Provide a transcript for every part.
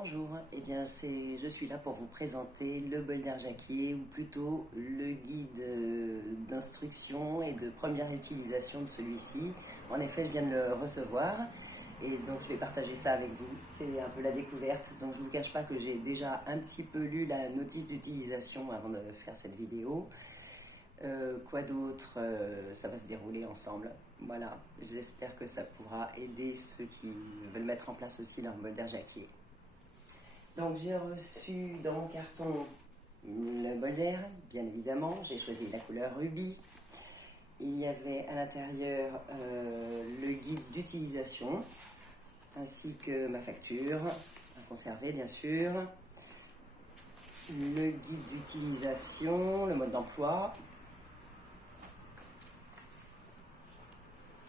Bonjour, eh bien je suis là pour vous présenter le bol d'air Jacquier, ou plutôt le guide d'instruction et de première utilisation de celui-ci. En effet, je viens de le recevoir et donc je vais partager ça avec vous. C'est un peu la découverte, donc je ne vous cache pas que j'ai déjà un petit peu lu la notice d'utilisation avant de faire cette vidéo. Quoi d'autre, ça va se dérouler ensemble. Voilà, j'espère que ça pourra aider ceux qui veulent mettre en place aussi leur bol d'air Jacquier. Donc j'ai reçu dans mon carton le bol d'air, bien évidemment. J'ai choisi la couleur rubis. Il y avait à l'intérieur le guide d'utilisation, ainsi que ma facture, à conserver bien sûr. Le guide d'utilisation, le mode d'emploi.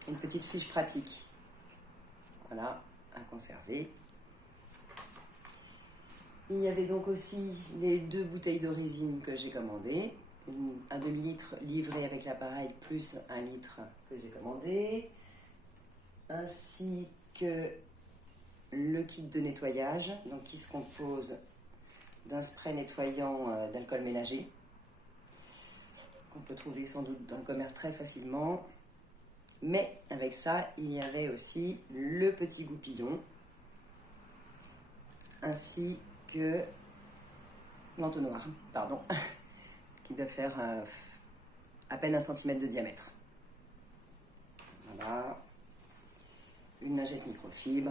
Une petite fiche pratique. Voilà, à conserver. Il y avait donc aussi les 2 bouteilles de résine que j'ai commandées. Un demi-litre livré avec l'appareil plus 1 litre que j'ai commandé. Ainsi que le kit de nettoyage, donc qui se compose d'un spray nettoyant d'alcool ménager, qu'on peut trouver sans doute dans le commerce très facilement. Mais avec ça, il y avait aussi le petit goupillon, ainsi que l'entonnoir, pardon, qui doit faire à peine 1 cm de diamètre. Voilà. Une lingette microfibre.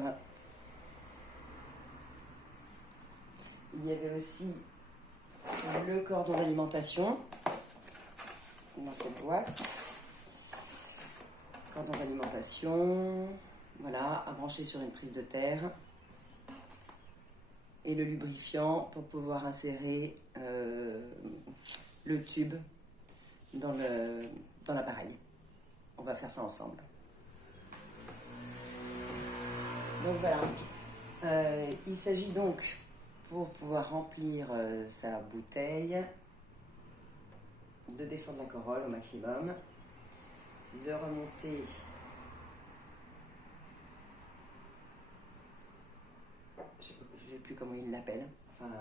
Il y avait aussi le cordon d'alimentation dans cette boîte. Cordon d'alimentation, voilà, à brancher sur une prise de terre. Et le lubrifiant pour pouvoir insérer le tube dans l'appareil. On va faire ça ensemble. Donc voilà, il s'agit donc, pour pouvoir remplir sa bouteille, de descendre la corolle au maximum, de remonter je ne sais plus comment il l'appelle, enfin,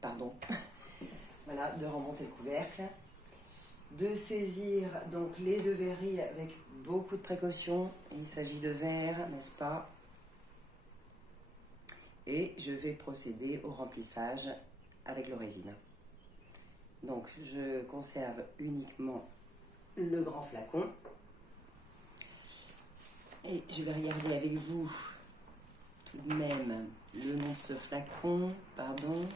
pardon, voilà, de remonter le couvercle, de saisir donc les 2 verris avec beaucoup de précaution. Il s'agit de verre, n'est-ce pas? Et je vais procéder au remplissage avec le résine. Donc je conserve uniquement le grand flacon et je vais regarder avec vous tout de même le nom de ce flacon, pardon.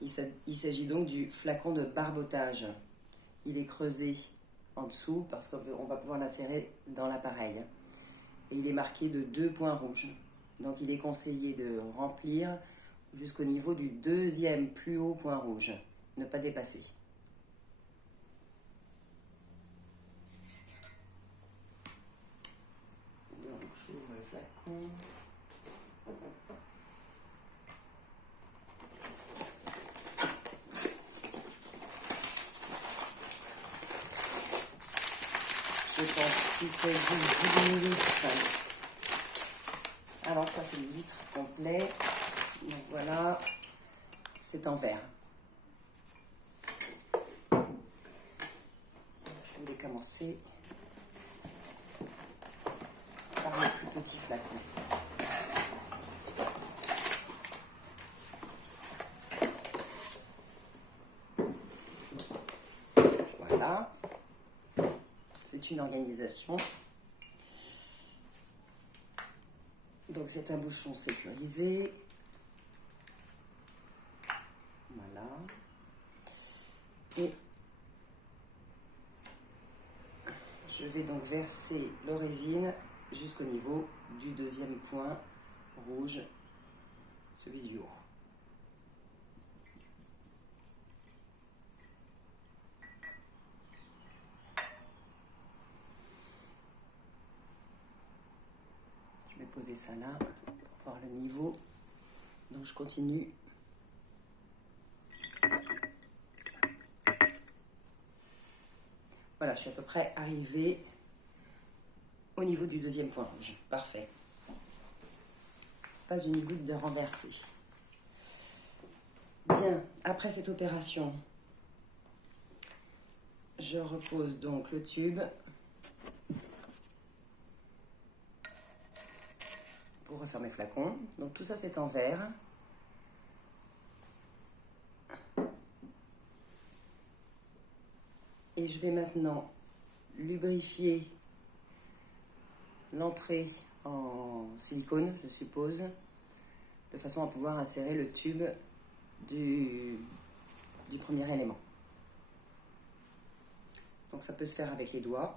Il s'agit donc du flacon de barbotage. Il est creusé en dessous parce qu'on va pouvoir l'insérer dans l'appareil. Et il est marqué de 2 points rouges. Donc il est conseillé de remplir jusqu'au niveau du 2e plus haut point rouge. Ne pas dépasser. Donc j'ouvre le flacon. Je pense qu'il s'agit du demi-litre. Alors ça c'est le litre complet. Donc voilà, c'est en verre. Je voulais commencer par le plus petit flacon. Voilà. C'est une organisation. Donc c'est un bouchon sécurisé. Voilà. Et je vais donc verser le résine jusqu'au niveau du 2e point rouge, celui du haut. Je vais poser ça là pour voir le niveau. Donc je continue. Voilà, je suis à peu près arrivée au niveau du deuxième point rouge. Parfait. Pas une goutte de renversé. Bien, après cette opération, je repose donc le tube pour refaire mes flacons. Donc tout ça c'est en verre. Et je vais maintenant lubrifier l'entrée en silicone, je suppose, de façon à pouvoir insérer le tube du premier élément. Donc ça peut se faire avec les doigts.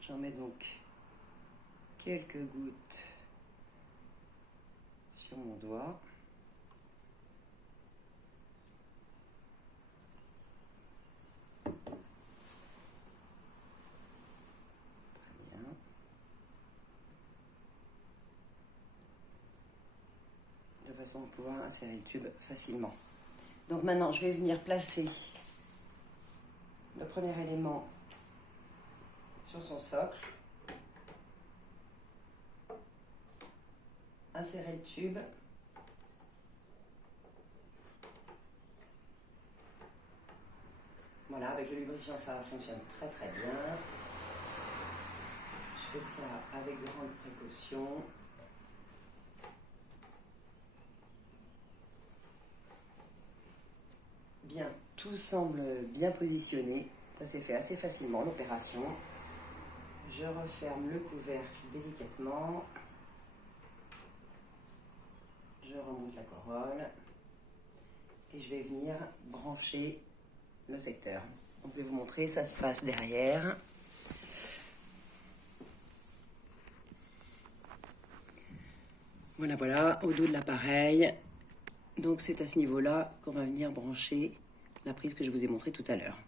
J'en mets donc quelques gouttes sur mon doigt. De façon à pouvoir insérer le tube facilement. Donc maintenant, je vais venir placer le premier élément sur son socle, insérer le tube, voilà, avec le lubrifiant ça fonctionne très très bien. Je fais ça avec grande précaution. Bien, tout semble bien positionné. Ça s'est fait assez facilement l'opération. Je referme le couvercle délicatement. Je remonte la corolle. Et je vais venir brancher le secteur. Donc je vais vous montrer, ça se passe derrière. Voilà, voilà, au dos de l'appareil. Donc c'est à ce niveau-là qu'on va venir brancher la prise que je vous ai montrée tout à l'heure.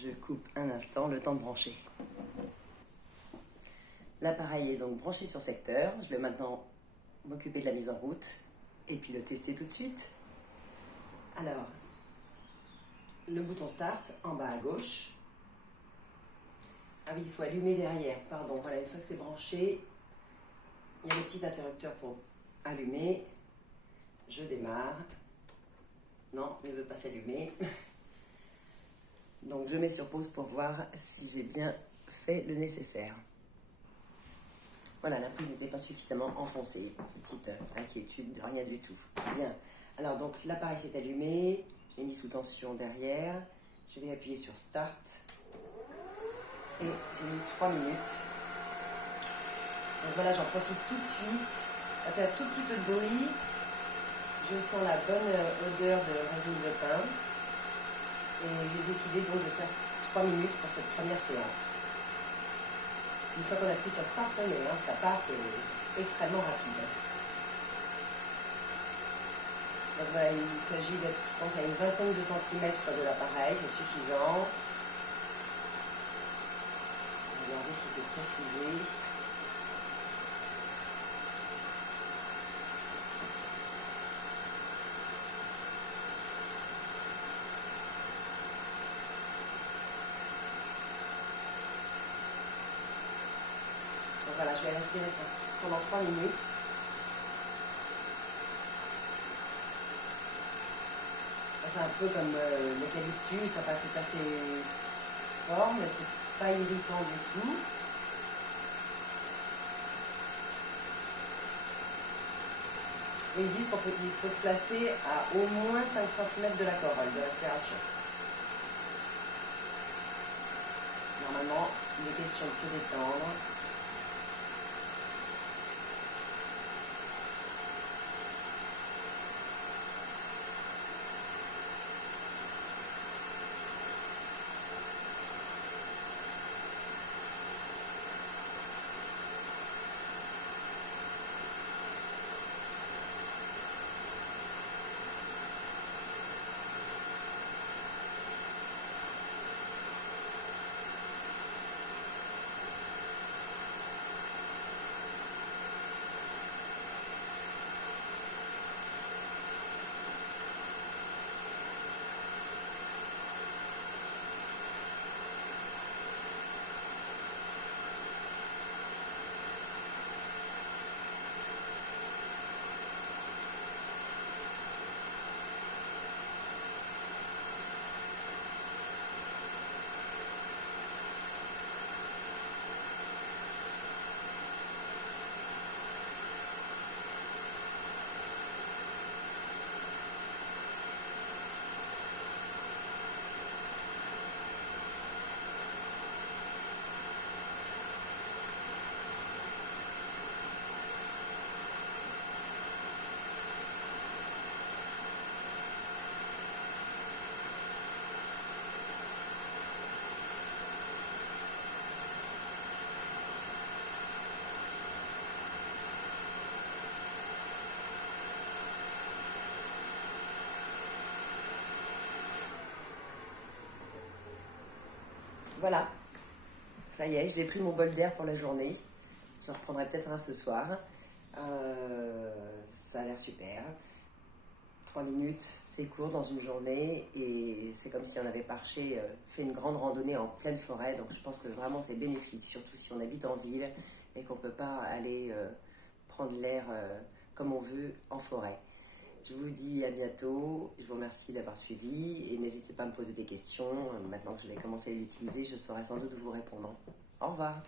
Je coupe un instant, le temps de brancher. L'appareil est donc branché sur secteur. Je vais maintenant m'occuper de la mise en route et puis le tester tout de suite. Alors, le bouton Start en bas à gauche. Ah oui, il faut allumer derrière, pardon. Voilà, une fois que c'est branché, il y a le petit interrupteur pour allumer. Je démarre. Non, il ne veut pas s'allumer. Donc je mets sur pause pour voir si j'ai bien fait le nécessaire. Voilà, la prise n'était pas suffisamment enfoncée. Petite inquiétude, de rien du tout. Bien. Alors donc l'appareil s'est allumé. J'ai mis sous tension derrière. Je vais appuyer sur Start. Et j'ai mis 3 minutes. Donc voilà, j'en profite tout de suite. Ça fait un tout petit peu de bruit. Je sens la bonne odeur de résine de pain. Et j'ai décidé donc de faire 3 minutes pour cette première séance. Une fois qu'on appuie sur Start, ça y est, ça part, c'est extrêmement rapide. Donc voilà, il s'agit d'être, je pense, à une vingtaine de centimètres de l'appareil, c'est suffisant. Regardez si c'est précisé. Donc voilà, je vais rester pendant 3 minutes. C'est un peu comme l'eucalyptus, enfin c'est assez fort, mais c'est pas irritant du tout. Et ils disent qu'il faut se placer à au moins 5 cm de la corolle de l'aspiration. Normalement, il est question de se détendre. Voilà, ça y est, j'ai pris mon bol d'air pour la journée. Je reprendrai peut-être un ce soir. Ça a l'air super. 3 minutes, c'est court dans une journée et c'est comme si on avait marché, fait une grande randonnée en pleine forêt. Donc je pense que vraiment c'est bénéfique, surtout si on habite en ville et qu'on ne peut pas aller prendre l'air comme on veut en forêt. Je vous dis à bientôt, je vous remercie d'avoir suivi et n'hésitez pas à me poser des questions. Maintenant que je vais commencer à l'utiliser, je saurai sans doute vous répondre. Au revoir.